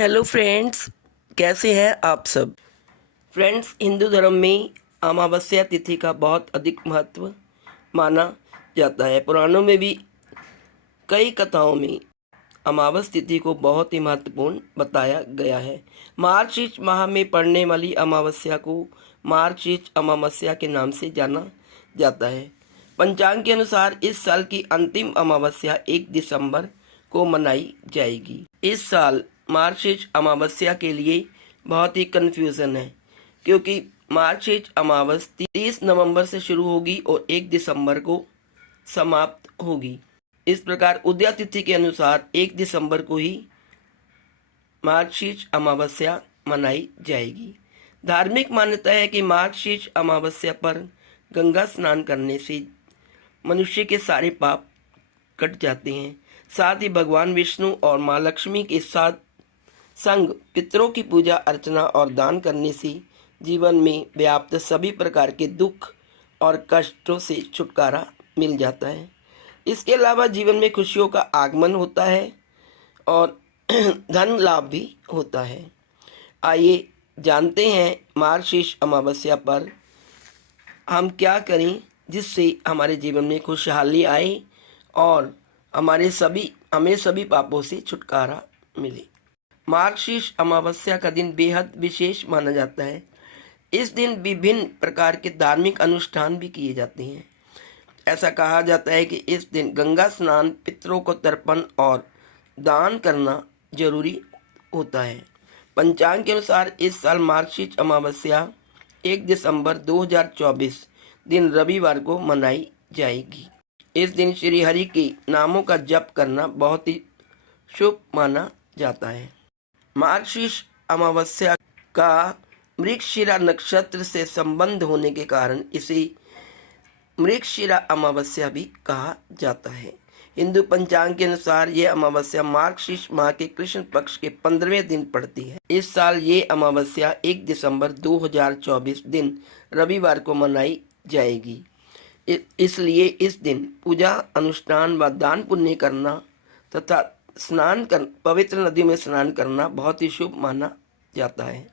Hello friends, कैसे हैं आप सब। फ्रेंड्स, हिंदू धर्म में अमावस्या तिथि का बहुत अधिक महत्व माना जाता है। पुराणों में भी कई कथाओं में अमावस तिथि को बहुत ही महत्वपूर्ण बताया गया है। मार्गशीर्ष माह में पड़ने वाली अमावस्या को मार्गशीर्ष अमावस्या के नाम से जाना जाता है। पंचांग के अनुसार इस साल की अंतिम अमावस्या 1 दिसंबर को मनाई जाएगी। इस साल मार्गशीर्ष अमावस्या के लिए बहुत ही कन्फ्यूज़न है, क्योंकि मार्गशीर्ष अमावस 30 नवंबर से शुरू होगी और 1 दिसंबर को समाप्त होगी। इस प्रकार उदया तिथि के अनुसार 1 दिसंबर को ही मार्गशीर्ष अमावस्या मनाई जाएगी। धार्मिक मान्यता है कि मार्गशीर्ष अमावस्या पर गंगा स्नान करने से मनुष्य के सारे पाप कट जाते हैं। साथ ही भगवान विष्णु और माँ लक्ष्मी के साथ संग पितरों की पूजा अर्चना और दान करने से जीवन में व्याप्त सभी प्रकार के दुख और कष्टों से छुटकारा मिल जाता है। इसके अलावा जीवन में खुशियों का आगमन होता है और धन लाभ भी होता है। आइए जानते हैं मार्गशीर्ष अमावस्या पर हम क्या करें जिससे हमारे जीवन में खुशहाली आए और हमें सभी पापों से छुटकारा मिले। मार्गशीर्ष अमावस्या का दिन बेहद विशेष माना जाता है। इस दिन विभिन्न प्रकार के धार्मिक अनुष्ठान भी किए जाते हैं। ऐसा कहा जाता है कि इस दिन गंगा स्नान, पितरों को तर्पण और दान करना जरूरी होता है। पंचांग के अनुसार इस साल मार्गशीर्ष अमावस्या 1 दिसंबर 2024 दिन रविवार को मनाई जाएगी। इस दिन श्री हरि के नामों का जप करना बहुत ही शुभ माना जाता है। मार्गशीर्ष अमावस्या का मृगशिरा नक्षत्र से संबंध होने के कारण इसे मृगशिरा अमावस्या भी कहा जाता है। हिंदू पंचांग के अनुसार ये अमावस्या मार्गशीर्ष माह के कृष्ण पक्ष के 15वें दिन पड़ती है। इस साल ये अमावस्या 1 दिसंबर 2024 दिन रविवार को मनाई जाएगी। इसलिए इस दिन पूजा अनुष्ठान व दान पुण्य करना तथा पवित्र नदी में स्नान करना बहुत ही शुभ माना जाता है।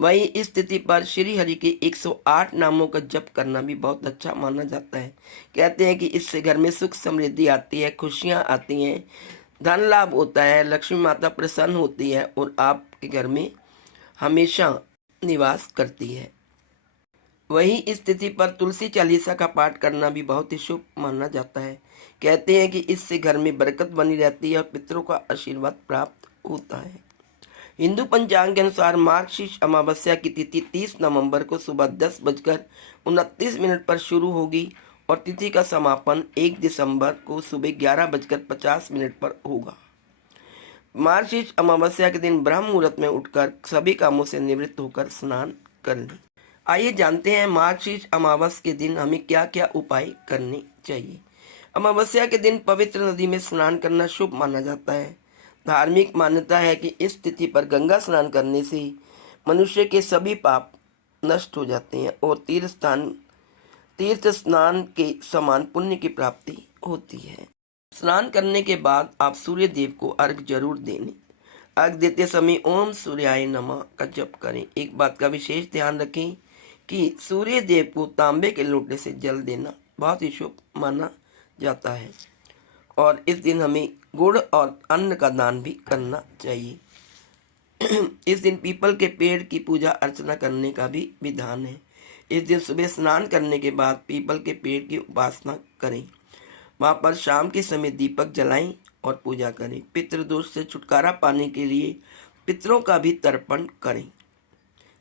वहीं इस तिथि पर श्री हरि के 108 नामों का जप करना भी बहुत अच्छा माना जाता है। कहते हैं कि इससे घर में सुख समृद्धि आती है, खुशियां आती हैं, धन लाभ होता है, लक्ष्मी माता प्रसन्न होती है और आपके घर में हमेशा निवास करती है। वहीं इस तिथि पर तुलसी चालीसा का पाठ करना भी बहुत ही शुभ माना जाता है। कहते हैं कि इससे घर में बरकत बनी रहती है और पितरों का आशीर्वाद प्राप्त होता है। हिंदू पंचांग के अनुसार मार्गशीर्ष अमावस्या की तिथि 30 नवंबर को सुबह 10:29 पर शुरू होगी और तिथि का समापन 1 दिसंबर को सुबह 11:50 पर होगा। मार्गशीर्ष अमावस्या के दिन ब्रह्म मुहूर्त में उठकर सभी कामों से निवृत्त होकर स्नान कर लें। आइए जानते हैं मार्गशीर्ष अमावस के दिन हमें क्या क्या उपाय करने चाहिए। अमावस्या के दिन पवित्र नदी में स्नान करना शुभ माना जाता है। धार्मिक मान्यता है कि इस तिथि पर गंगा स्नान करने से मनुष्य के सभी पाप नष्ट हो जाते हैं और तीर्थ स्नान के समान पुण्य की प्राप्ति होती है। स्नान करने के बाद आप सूर्य देव को अर्घ जरूर दें। अर्घ देते समय ओम सूर्याय नमः का जप करें। एक बात का विशेष ध्यान रखें कि सूर्य देव को तांबे के लोटे से जल देना बहुत ही शुभ माना जाता है और इस दिन हमें गुड़ और अन्न का दान भी करना चाहिए। इस दिन पीपल के पेड़ की पूजा अर्चना करने का भी विधान है। इस दिन सुबह स्नान करने के बाद पीपल के पेड़ की उपासना करें। वहाँ पर शाम के समय दीपक जलाएं और पूजा करें। पितृदोष से छुटकारा पाने के लिए पितरों का भी तर्पण करें।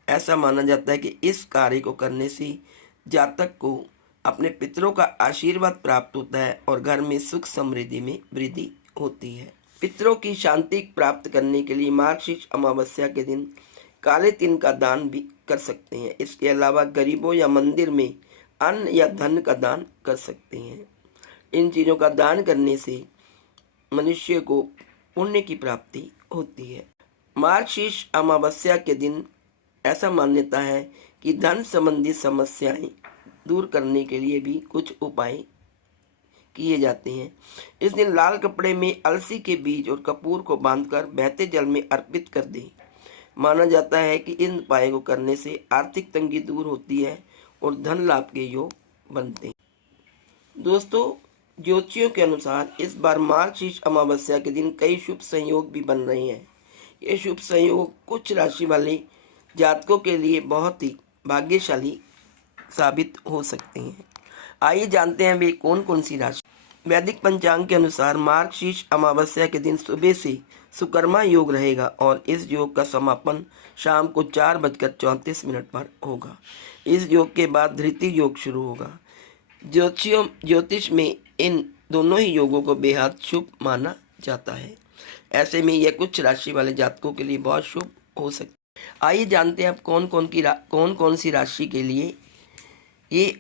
ऐसा माना जाता है कि इस कार्य को करने से जातक को अपने पितरों का आशीर्वाद प्राप्त होता है और घर में सुख समृद्धि में वृद्धि होती है। पितरों की शांति प्राप्त करने के लिए मार्गशीर्ष अमावस्या के दिन काले तिल का दान भी कर सकते हैं। इसके अलावा गरीबों या मंदिर में अन्न या धन का दान कर सकते हैं। इन चीज़ों का दान करने से मनुष्य को पुण्य की प्राप्ति होती है। मार्गशीर्ष अमावस्या के दिन ऐसा मान्यता है कि धन संबंधी समस्याएं दूर करने के लिए भी कुछ उपाय किए जाते हैं। इस दिन लाल कपड़े में अलसी के बीज और कपूर को बांधकर बहते जल में अर्पित कर दें। माना जाता है कि इन उपायों को करने से आर्थिक तंगी दूर होती है और धन लाभ के योग बनते हैं। दोस्तों, ज्योतिषियों के अनुसार इस बार मार्गशीर्ष अमावस्या के दिन कई शुभ संयोग भी बन रहे हैं। ये शुभ संयोग कुछ राशि वाले जातकों के लिए बहुत ही भाग्यशाली साबित हो सकते हैं। आइए जानते हैं वे कौन कौन सी राशि। वैदिक पंचांग के अनुसार मार्गशीर्ष अमावस्या के दिन सुबह से सुकर्मा योग रहेगा और इस योग का समापन शाम को 4:34 पर होगा। इस योग के बाद धृति योग शुरू होगा। ज्योतिष में इन दोनों ही योगों को बेहद शुभ माना जाता है। ऐसे में यह कुछ राशि वाले जातकों के लिए बहुत शुभ हो सकता है। आइए जानते हैं अब कौन कौन सी राशि के लिए ये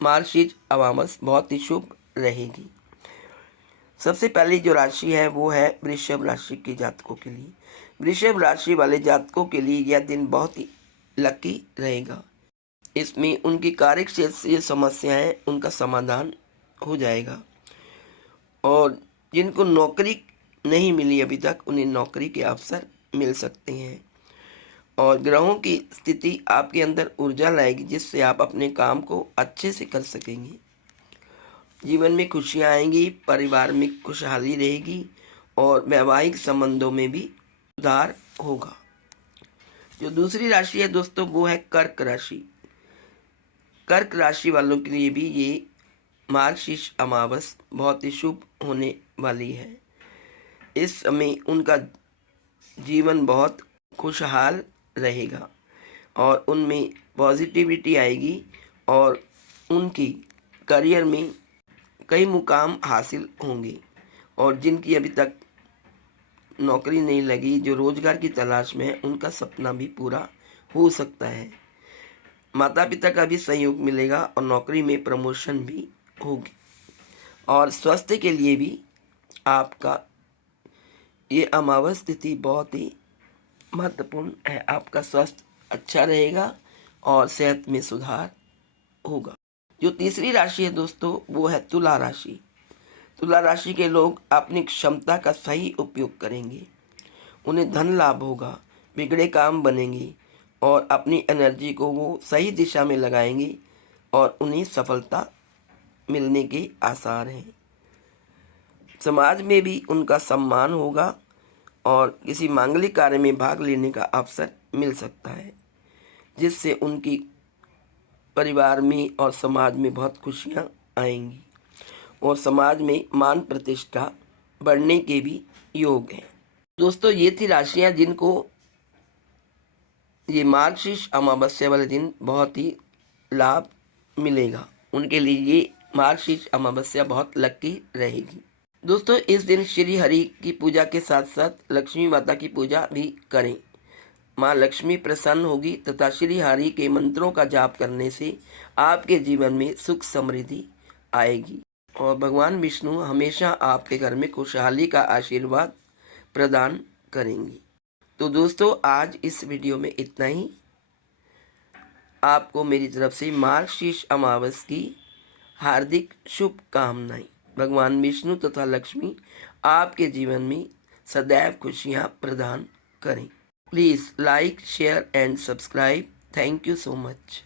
मार्गशीर्ष अमावस बहुत ही शुभ रहेगी। सबसे पहली जो राशि है वो है वृषभ राशि के जातकों के लिए। वृषभ राशि वाले जातकों के लिए यह दिन बहुत ही लकी रहेगा। इसमें उनकी कार्य क्षेत्र से जो समस्याएं हैं उनका समाधान हो जाएगा और जिनको नौकरी नहीं मिली अभी तक उन्हें नौकरी के अवसर मिल सकते हैं और ग्रहों की स्थिति आपके अंदर ऊर्जा लाएगी जिससे आप अपने काम को अच्छे से कर सकेंगे। जीवन में खुशियाँ आएंगी, परिवार में खुशहाली रहेगी और वैवाहिक संबंधों में भी सुधार होगा। जो दूसरी राशि है दोस्तों वो है कर्क राशि। कर्क राशि वालों के लिए भी ये मार्गशीर्ष अमावस बहुत ही शुभ होने वाली है। इस समय उनका जीवन बहुत खुशहाल रहेगा और उनमें पॉजिटिविटी आएगी और उनकी करियर में कई मुकाम हासिल होंगे और जिनकी अभी तक नौकरी नहीं लगी, जो रोजगार की तलाश में है, उनका सपना भी पूरा हो सकता है। माता पिता का भी सहयोग मिलेगा और नौकरी में प्रमोशन भी होगी और स्वास्थ्य के लिए भी आपका ये अमावस तिथि बहुत ही महत्वपूर्ण है। आपका स्वास्थ्य अच्छा रहेगा और सेहत में सुधार होगा। जो तीसरी राशि है दोस्तों वो है तुला राशि। तुला राशि के लोग अपनी क्षमता का सही उपयोग करेंगे, उन्हें धन लाभ होगा, बिगड़े काम बनेंगे और अपनी एनर्जी को वो सही दिशा में लगाएंगे और उन्हें सफलता मिलने के आसार हैं। समाज में भी उनका सम्मान होगा और किसी मांगलिक कार्य में भाग लेने का अवसर मिल सकता है जिससे उनकी परिवार में और समाज में बहुत खुशियाँ आएंगी और समाज में मान प्रतिष्ठा बढ़ने के भी योग हैं। दोस्तों, ये थी राशियाँ जिनको ये मार्गशीर्ष अमावस्या वाले दिन बहुत ही लाभ मिलेगा। उनके लिए ये मार्गशीर्ष अमावस्या बहुत लकी रहेगी। दोस्तों, इस दिन श्री हरि की पूजा के साथ साथ लक्ष्मी माता की पूजा भी करें। माँ लक्ष्मी प्रसन्न होगी तथा श्री हरि के मंत्रों का जाप करने से आपके जीवन में सुख समृद्धि आएगी और भगवान विष्णु हमेशा आपके घर में खुशहाली का आशीर्वाद प्रदान करेंगी। तो दोस्तों, आज इस वीडियो में इतना ही। आपको मेरी तरफ से मार्गशीर्ष अमावस की हार्दिक शुभकामनाएं। भगवान विष्णु तथा लक्ष्मी आपके जीवन में सदैव खुशियां प्रदान करें। Please like, share and subscribe. Thank you so much.